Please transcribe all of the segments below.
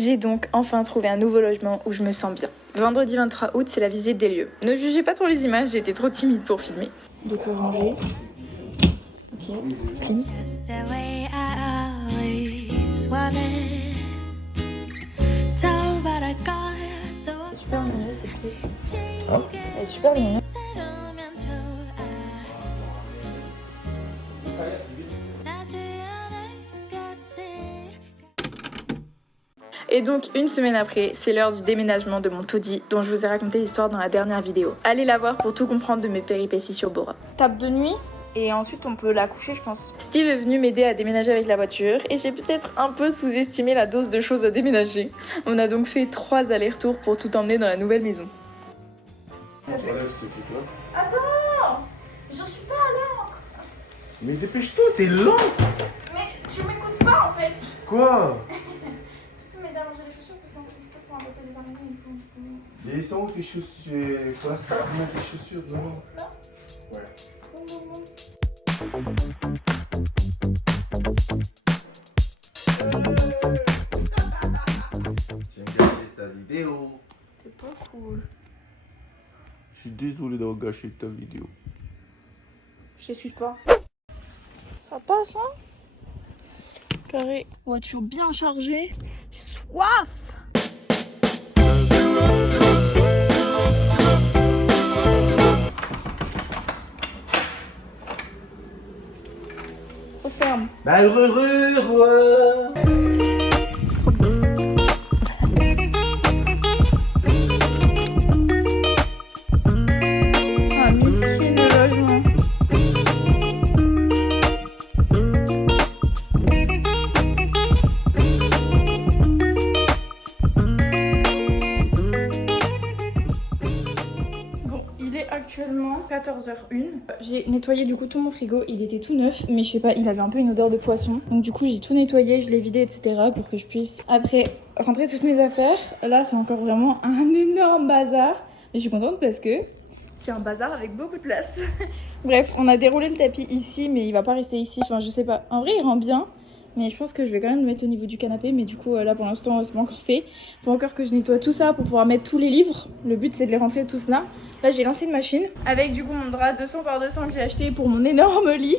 J'ai donc enfin trouvé un nouveau logement où je me sens bien. Vendredi 23 août, c'est la visite des lieux. Ne jugez pas trop les images, j'étais trop timide pour filmer. De quoi ranger. Ok, clean. Super lumineuse cette couche. Hein? Elle est super lumineuse. Et donc, une semaine après, c'est l'heure du déménagement de mon taudis dont je vous ai raconté l'histoire dans la dernière vidéo. Allez la voir pour tout comprendre de mes péripéties sur Bora. Table de nuit, et ensuite on peut la coucher, je pense. Steve est venu m'aider à déménager avec la voiture, et j'ai peut-être un peu sous-estimé la dose de choses à déménager. On a donc fait 3 allers-retours pour tout emmener dans la nouvelle maison. Attends, j'en suis pas à l'heure. Mais dépêche-toi, t'es lent. Mais tu m'écoutes pas en fait. Quoi? Mais d'arranger les chaussures parce qu'en fait, il faut emboîter les armées. Mais elles sont où tes chaussures? Quoi ça? Mettre tes chaussures devant. Là? Ouais. Bon. J'ai gâché ta vidéo. C'est pas cool. Je suis désolé d'avoir gâché ta vidéo. Je suis pas. Ça passe, hein? Carré. Voiture bien chargée. J'ai soif! Referme. Bah heureux. Ah, miskin le logement. Bon, il est actuellement 14h01. J'ai nettoyé du coup tout mon frigo, il était tout neuf, mais je sais pas, il avait un peu une odeur de poisson. Donc du coup j'ai tout nettoyé, je l'ai vidé, etc. pour que je puisse après rentrer toutes mes affaires. Là c'est encore vraiment un énorme bazar. Mais je suis contente parce que c'est un bazar avec beaucoup de place. Bref, on a déroulé le tapis ici, mais il va pas rester ici. Enfin, je sais pas. En vrai, il rend bien. Mais je pense que je vais quand même le mettre au niveau du canapé. Mais du coup, là, pour l'instant, c'est pas encore fait. Faut encore que je nettoie tout ça pour pouvoir mettre tous les livres. Le but, c'est de les rentrer tous là. Là, j'ai lancé une machine avec du coup mon drap 200 par 200 que j'ai acheté pour mon énorme lit.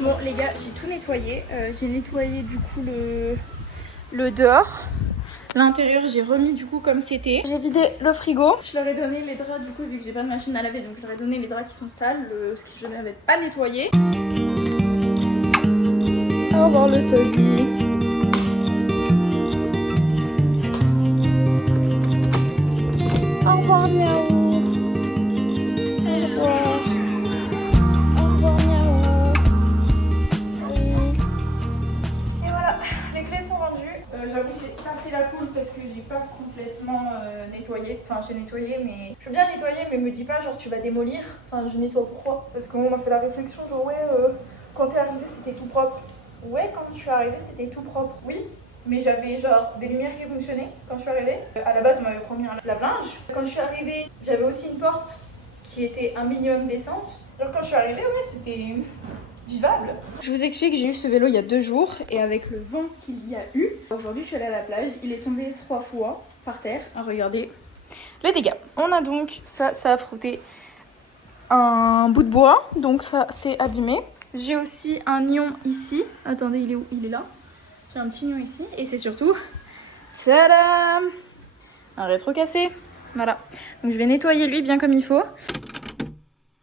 Bon les gars, j'ai tout nettoyé. J'ai nettoyé du coup le dehors. L'intérieur, j'ai remis du coup comme c'était. J'ai vidé le frigo. Je leur ai donné les draps du coup vu que j'ai pas de machine à laver. Donc je leur ai donné les draps qui sont sales, ce que je n'avais pas nettoyé. Au revoir le taudis. Au revoir Miaou. Au revoir. Au revoir Miaou. Et voilà, les clés sont rendues. J'avoue que j'ai pas fait la poule parce que j'ai pas complètement nettoyé. Enfin, j'ai nettoyé, mais je veux bien nettoyer, mais me dis pas genre tu vas démolir. Enfin, je nettoie pourquoi? Parce qu'on m'a fait la réflexion genre ouais, quand t'es arrivé c'était tout propre. Ouais, quand je suis arrivée c'était tout propre. Oui, mais j'avais genre des lumières qui fonctionnaient quand je suis arrivée. À la base, on m'avait promis un lave-linge. Quand je suis arrivée, j'avais aussi une porte qui était un minimum décente. Alors quand je suis arrivée, ouais, c'était vivable. Je vous explique, j'ai eu ce vélo il y a 2 jours et avec le vent qu'il y a eu, aujourd'hui je suis allée à la plage, il est tombé 3 fois par terre. Regardez les dégâts. On a donc ça a frotté un bout de bois, donc ça c'est abîmé. J'ai aussi un nion ici. Attendez, il est où? Il est là. J'ai un petit nion ici et c'est surtout, tadam, un rétro cassé. Voilà. Donc je vais nettoyer lui bien comme il faut.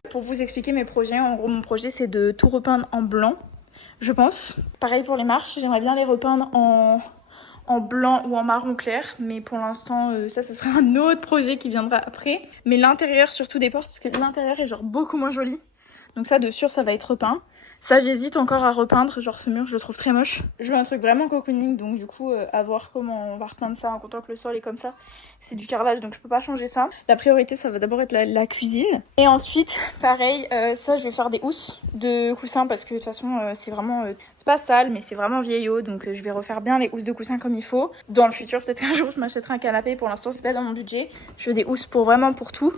Pour vous expliquer mes projets, en gros mon projet c'est de tout repeindre en blanc, je pense. Pareil pour les marches, j'aimerais bien les repeindre en blanc ou en marron clair, mais pour l'instant ça sera un autre projet qui viendra après. Mais l'intérieur surtout des portes, parce que l'intérieur est genre beaucoup moins joli. Donc ça de sûr ça va être repeint. Ça j'hésite encore à repeindre, genre ce mur je le trouve très moche. Je veux un truc vraiment cocooning, donc du coup à voir comment on va repeindre ça en comptant que le sol est comme ça. C'est du carrelage donc je peux pas changer ça. La priorité ça va d'abord être la cuisine. Et ensuite pareil, ça je vais faire des housses de coussins parce que de toute façon c'est vraiment, c'est pas sale mais c'est vraiment vieillot. Donc je vais refaire bien les housses de coussins comme il faut. Dans le futur peut-être qu'un jour je m'achèterai un canapé, pour l'instant c'est pas dans mon budget. Je veux des housses pour vraiment pour tout.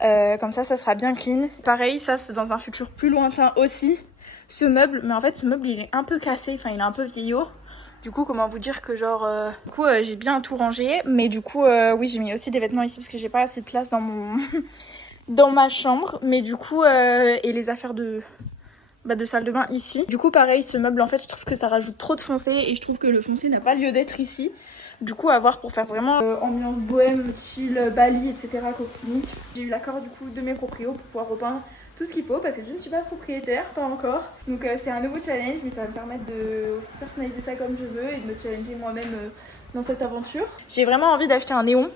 Comme ça sera bien clean. Pareil ça c'est dans un futur plus lointain aussi. Ce meuble, mais en fait ce meuble il est un peu cassé, enfin il est un peu vieillot. Du coup comment vous dire que genre j'ai bien tout rangé, mais du coup oui j'ai mis aussi des vêtements ici parce que j'ai pas assez de place dans mon dans ma chambre, mais du coup et les affaires de salle de bain ici. Du coup pareil ce meuble en fait je trouve que ça rajoute trop de foncé et je trouve que le foncé n'a pas lieu d'être ici. Du coup à voir pour faire vraiment ambiance bohème, chill, Bali, etc. cocooning. J'ai eu l'accord du coup de mes proprios pour pouvoir repeindre tout ce qu'il faut parce que je ne suis pas propriétaire, pas encore. Donc c'est un nouveau challenge, mais ça va me permettre de aussi personnaliser ça comme je veux et de me challenger moi-même dans cette aventure. J'ai vraiment envie d'acheter un néon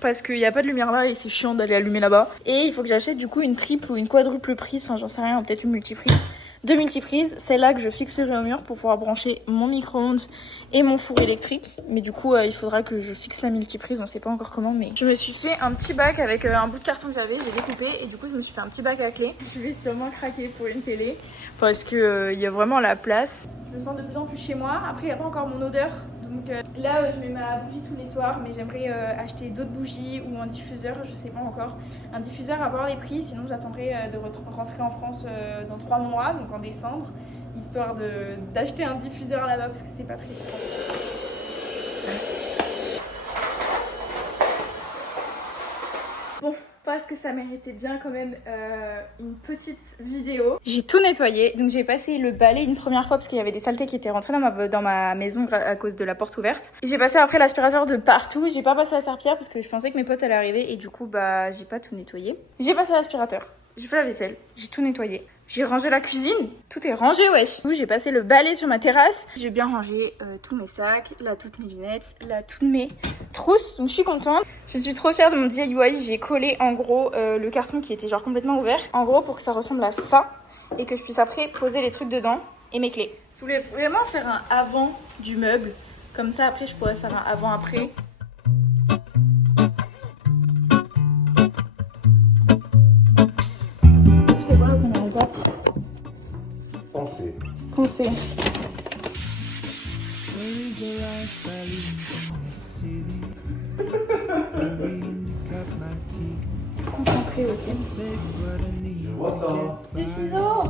parce qu'il n'y a pas de lumière là et c'est chiant d'aller allumer là-bas. Et il faut que j'achète du coup une triple ou une quadruple prise, enfin j'en sais rien, peut-être une multiprise. Deux multiprises, c'est là que je fixerai au mur pour pouvoir brancher mon micro-ondes et mon four électrique. Mais du coup, il faudra que je fixe la multiprise, on sait pas encore comment. Mais je me suis fait un petit bac avec un bout de carton que j'avais, j'ai découpé et du coup, je me suis fait un petit bac à clé. Je vais sûrement craquer pour une télé parce que il y a vraiment la place. Je me sens de plus en plus chez moi. Après, il n'y a pas encore mon odeur. Donc là, je mets ma bougie tous les soirs, mais j'aimerais acheter d'autres bougies ou un diffuseur, je sais pas encore. Un diffuseur à voir les prix, sinon j'attendrai de rentrer en France dans 3 mois, donc en décembre, histoire d'acheter un diffuseur là-bas parce que c'est pas très cher. Bon, parce que ça méritait bien quand même une petite vidéo. J'ai tout nettoyé, donc j'ai passé le balai une première fois parce qu'il y avait des saletés qui étaient rentrées dans ma maison à cause de la porte ouverte. J'ai passé après l'aspirateur de partout, j'ai pas passé la serpillière parce que je pensais que mes potes allaient arriver et du coup j'ai pas tout nettoyé. J'ai passé l'aspirateur, j'ai fait la vaisselle, j'ai tout nettoyé. J'ai rangé la cuisine, tout est rangé wesh. J'ai passé le balai sur ma terrasse, j'ai bien rangé tous mes sacs, là toutes mes lunettes, là toutes mes trousses, donc je suis contente. Je suis trop fière de mon DIY, j'ai collé en gros le carton qui était genre complètement ouvert, en gros pour que ça ressemble à ça et que je puisse après poser les trucs dedans et mes clés. Je voulais vraiment faire un avant du meuble, comme ça après je pourrais faire un avant-après. C'est quoi le première étape? Penser. Concentré, ok. Je vois ça. Des ciseaux.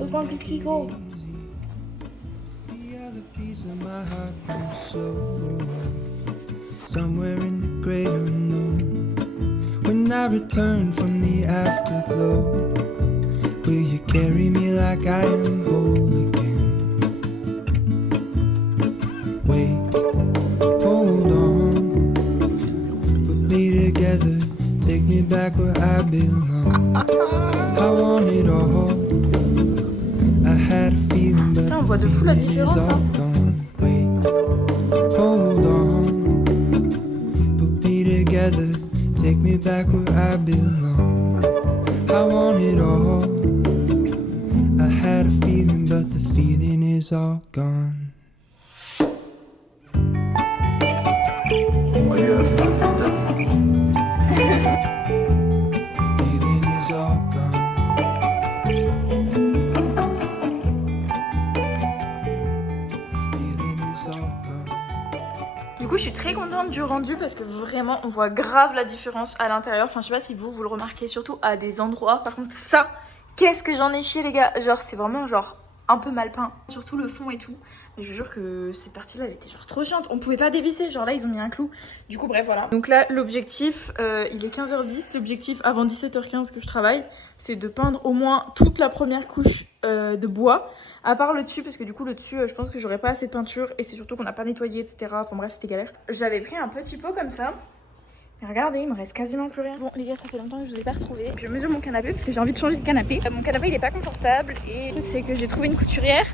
Le banc du frigo. Somewhere in the great unknown, when I return from the afterglow, will you carry me like I am whole again? Wait, hold on, put me together, take me back where I belong. I want it all, I had a feeling but on voit de fou la différence, hein. Wait, hold on, put me together, take me back where I belong. I want it all, I had a feeling but the feeling is all gone. Feeling is all gone. Feeling is all gone. Du coup, je suis très contente du rendu parce que vraiment, on voit grave la différence à l'intérieur. Enfin, je sais pas si vous le remarquez, surtout à des endroits. Par contre, ça, qu'est-ce que j'en ai chié, les gars. Genre, c'est vraiment genre un peu mal peint, surtout le fond et tout. Mais je vous jure que cette partie-là, elle était genre trop chiante. On pouvait pas dévisser, genre là, ils ont mis un clou. Du coup, bref, voilà. Donc là, l'objectif, il est 15h10. L'objectif, avant 17h15 que je travaille, c'est de peindre au moins toute la première couche de bois. À part le dessus, parce que du coup, le dessus, je pense que j'aurais pas assez de peinture. Et c'est surtout qu'on n'a pas nettoyé, etc. Enfin bref, c'était galère. J'avais pris un petit pot comme ça. Mais regardez, il me reste quasiment plus rien. Bon les gars, ça fait longtemps que je vous ai pas retrouvé. Je mesure mon canapé parce que j'ai envie de changer de canapé. Mon canapé il est pas confortable et le truc c'est que j'ai trouvé une couturière.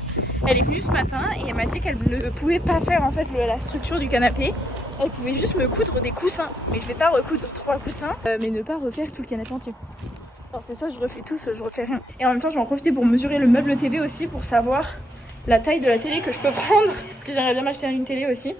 Elle est venue ce matin et elle m'a dit qu'elle ne pouvait pas faire en fait la structure du canapé. Elle pouvait juste me coudre des coussins. Mais je vais pas recoudre 3 coussins, mais ne pas refaire tout le canapé entier. Alors c'est soit je refais tout, soit je refais rien. Et en même temps, je vais en profiter pour mesurer le meuble TV aussi pour savoir la taille de la télé que je peux prendre. Parce que j'aimerais bien m'acheter une télé aussi.